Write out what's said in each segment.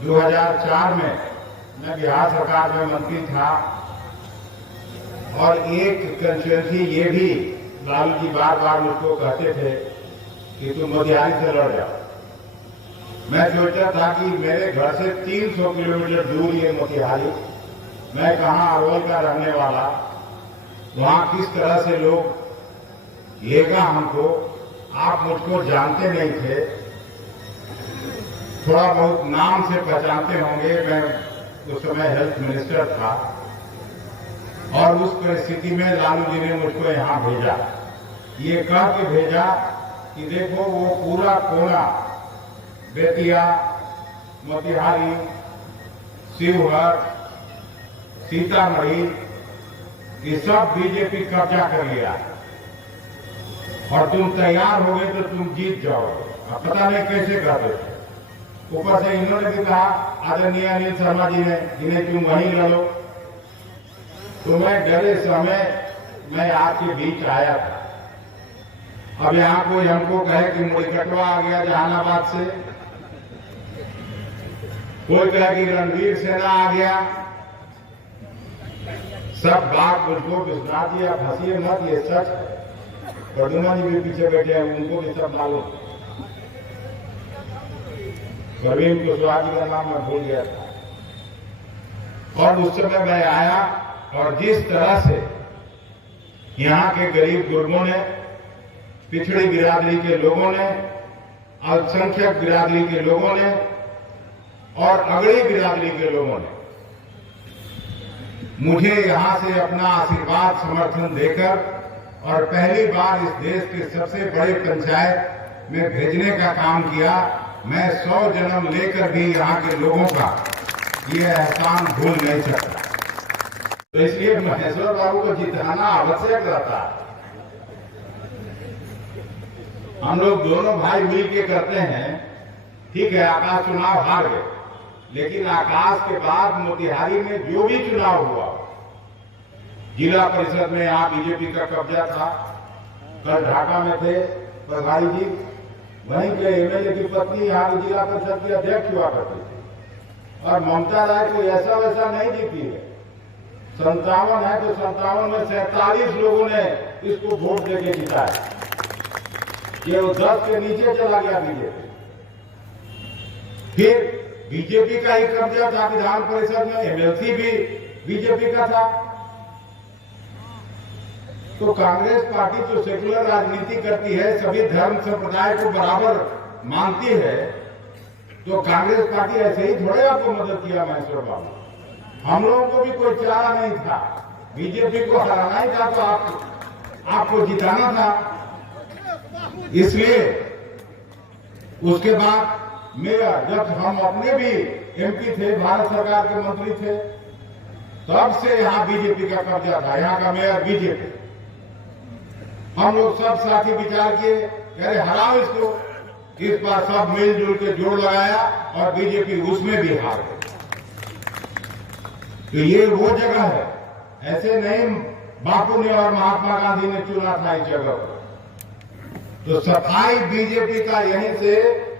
2004 में मैं बिहार सरकार में मंत्री था और एक कंस्टिट्यूएंसी ये भी लालू जी बार बार मुझको कहते थे कि तुम मोतिहारी से लड़ जाओ। मैं सोचा था कि मेरे घर से 300 किलोमीटर दूर ये मोतिहारी, मैं कहाँ अरवल का रहने वाला, वहां किस तरह से लोग लेगा हमको, आप मुझको जानते नहीं थे, थोड़ा बहुत नाम से पहचानते होंगे, मैं उस समय हेल्थ मिनिस्टर था और उस परिस्थिति में लालू जी ने मुझको यहां भेजा, ये कह के भेजा कि देखो वो पूरा कोना बेतिया, मोतिहारी, शिवहर, सीतामढ़ी, ये सब बीजेपी कब्जा कर लिया और तुम तैयार हो गए तो तुम जीत जाओगे। अब पता नहीं कैसे करते थे। ऊपर से इन्होंने भी कहा आदरणीय अनिल शर्मा जी ने, जिन्हें तुम वहीं लड़ो। तो मैं डरे समय मैं आपके बीच आया था। अब यहाँ कोई हमको कहे कि मुड़ीकटवा आ गया जहानाबाद से, कोई कहे कि रणवीर सेना आ गया, सब बात मुझको विश्वास दिया, फंसिए मत, ये सच है। प्रद्युमन जी भी पीछे बैठे हैं, उनको भी सब मालूम। प्रवीण कुशवाहा जी का नाम मैं भूल गया था। और उस समय मैं आया और जिस तरह से यहाँ के गरीब गुरबों ने, पिछड़ी बिरादरी के लोगों ने, अल्पसंख्यक बिरादरी के लोगों ने और अगड़ी बिरादरी के लोगों ने मुझे यहां से अपना आशीर्वाद समर्थन देकर और पहली बार इस देश के सबसे बड़े पंचायत में भेजने का काम किया, मैं 100 जन्म लेकर भी यहाँ के लोगों का ये एहसान भूल नहीं सकता। तो इसलिए महेश्वर बाबू को जिताना आवश्यक रहता। हम लोग दोनों भाई मिल के करते हैं, ठीक है। आकाश चुनाव हार गए, लेकिन आकाश के बाद मोतिहारी में जो भी चुनाव हुआ, जिला परिषद में यहाँ बीजेपी का कब्जा था। कल ढाका में थे प्रभारी जी, वहीं के एमएलए की पत्नी यहाँ की जिला परिषद की अध्यक्ष हुआ करती थी और ममता राय को ऐसा वैसा नहीं जीती है। 57 है तो 57 में 47 लोगों ने इसको वोट देके जिताया। ये 10 के नीचे चला गया बीजेपी। फिर बीजेपी का ही कब्जा था विधान परिषद में, एमएलसी भी बीजेपी का था। तो कांग्रेस पार्टी जो सेकुलर राजनीति करती है, सभी धर्म संप्रदाय को बराबर मानती है, तो कांग्रेस पार्टी ऐसे ही थोड़े आपको मदद किया महेश्वर बाबू। हम लोगों को भी कोई चारा नहीं था, बीजेपी को हराना ही था, तो आपको जिताना था। इसलिए उसके बाद मेयर, जब हम अपने भी एमपी थे, भारत सरकार के मंत्री थे, तब से यहाँ बीजेपी का कब्जा था, यहाँ का मेयर बीजेपी। हम लोग सब साथी विचार किए, अरे हराओ इसको। इस बार सब मिलजुल के जोड़ लगाया और बीजेपी उसमें भी हार गई। तो ये वो जगह है, ऐसे नहीं बापू ने और महात्मा गांधी ने चुना था इस जगह को। तो सफाई बीजेपी का यहीं से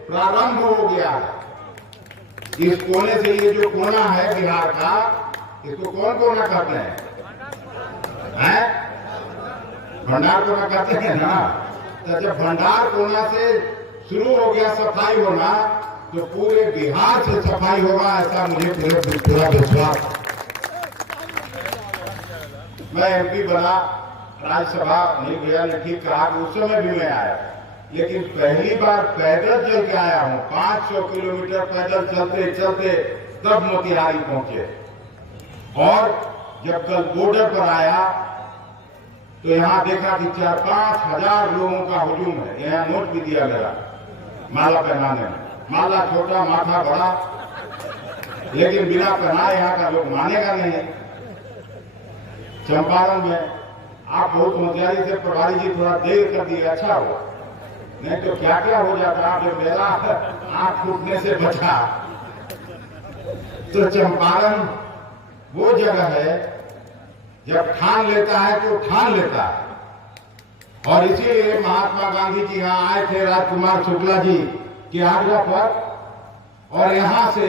प्रारंभ हो गया है। इस कोने से, ये जो कोना है बिहार का, इसको कौन कोना कहते हैं? भंडार कोना कहते हैं ना। तो जब भंडार कोना से शुरू हो गया सफाई होना, तो पूरे बिहार से सफाई होगा, ऐसा मुझे पूरा विश्वास। मैं एमपी बना, राज्यसभा नहीं भैया ने ठीक कहा कि उस समय भी मैं आया, लेकिन पहली बार पैदल चल के आया हूं। 500 किलोमीटर पैदल चलते चलते तब मोतिहारी पहुंचे। और जब कल बॉर्डर पर आया तो यहाँ देखा कि 4-5 हजार लोगों का हुजूम है। यहाँ नोट भी दिया मेरा माला पहनाने में, माला छोटा माथा बड़ा, लेकिन बिना पहनाए यहाँ का लोग मानेगा नहीं। चंपारण में आप बहुत मोतिहारी से प्रभारी जी थोड़ा देर कर दिए, अच्छा हुआ, नहीं तो क्या क्या हो जाता। जो मेरा आंख फूटने से बचा। तो चंपारण वो जगह है, जब ठान लेता है तो ठान लेता है। और इसीलिए महात्मा गांधी जी यहाँ आए थे राजकुमार शुक्ला जी की आज्ञा पर, और यहाँ से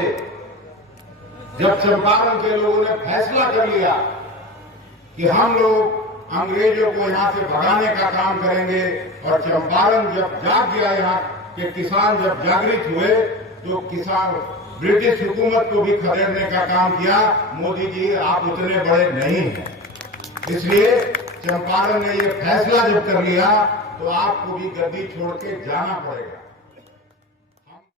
जब चंपारण के लोगों ने फैसला कर लिया कि हम लोग अंग्रेजों को यहाँ से भगाने का काम करेंगे, और चंपारण जब जाग गया, यहाँ के किसान जब जागृत हुए, तो किसान ब्रिटिश हुकूमत को भी खदेड़ने का काम किया। मोदी जी, आप उतने बड़े नहीं हैं, इसलिए चंपारण ने ये फैसला जब कर लिया तो आपको भी गद्दी छोड़ के जाना पड़ेगा।